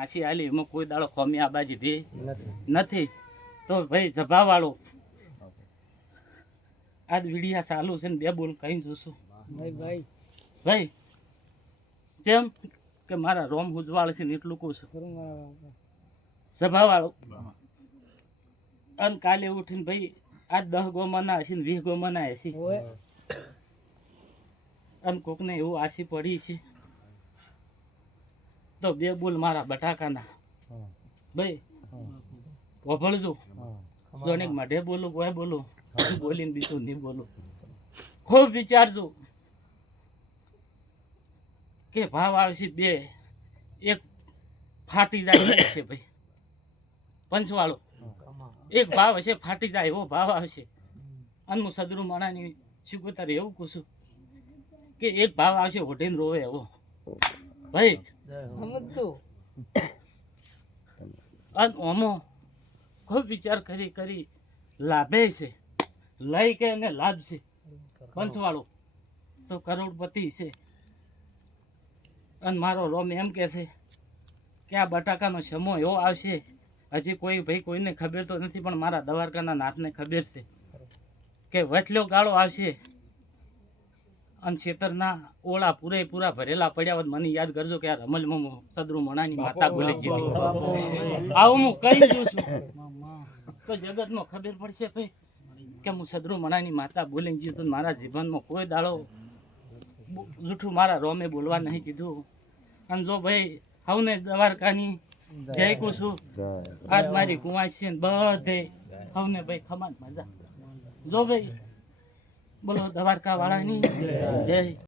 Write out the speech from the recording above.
આશી હાલી એમાં કોઈ દાડો ખોમી આબા જીધી નથી. તો ભાઈ સભાવાળો આજ વિડિયા ચાલુ છે ને બે બોલ કઈ જોશું ભાઈ જેમ કે મારા રોમ ઉજવાળ છે ને એટલું કહું છું સભાવાળો. અને કાલે ઉઠીને ભાઈ આજ 10 ગોમાના હશે ને 20 ગોમાના હશે અને કોકને એવું આશી પડી છે તો બે બોલ મારા બટાકાના ભાઈ વભળજો. જોને માઢે બોલું કોઈ બોલું બોલીને બીજું નહીં બોલું. ખૂબ વિચારજો કે ભાવ આવશે બે એક ફાટી જાય છે ભાઈ પંચવાળો એક ભાવ હશે ફાટી જાય એવો ભાવ આવશે. અને હું સદરુ માણાની શીખોતર એવું કહું છું કે એક ભાવ આવશે હોટીને રોવે એવો ભાઈ. અને ઓમો ખૂબ વિચાર કરી કરી લાભે છે લઈ કે એને લાભ છે. પંચવાળો તો કરોડપતિ છે. અને મારો રોમ એમ કહે છે કે આ બટાકાનો સમો એવો આવશે હજી કોઈ ભાઈ કોઈને ખબર તો નથી પણ મારા દ્વારકાના નાથને ખબર છે કે વટલ્યો ગાળો આવશે અને ખેતરના ઓળા પૂરેપૂરા ભરેલા પડ્યા હોત મને યાદ કરજો કે આ રમલમાં સદરુ મણાની માતા બોલી જીધી. આવું હું કહી દઉં છું તો જગતમાં ખબર પડશે ભાઈ કે હું સદરુ મણાની માતા બોલી જીધું. મારા જીવનમાં કોઈ દાડો જૂઠું મારા રોમે બોલવા નહીં કીધું. અને જો ભાઈ હવને દ્વારકાની જય કહું છું. આજ મારી કુંવાઈ છે ને બધે હવને ભાઈ ખમાન મજા. જો ભાઈ બોલો દ્વારકા વાળાની જય.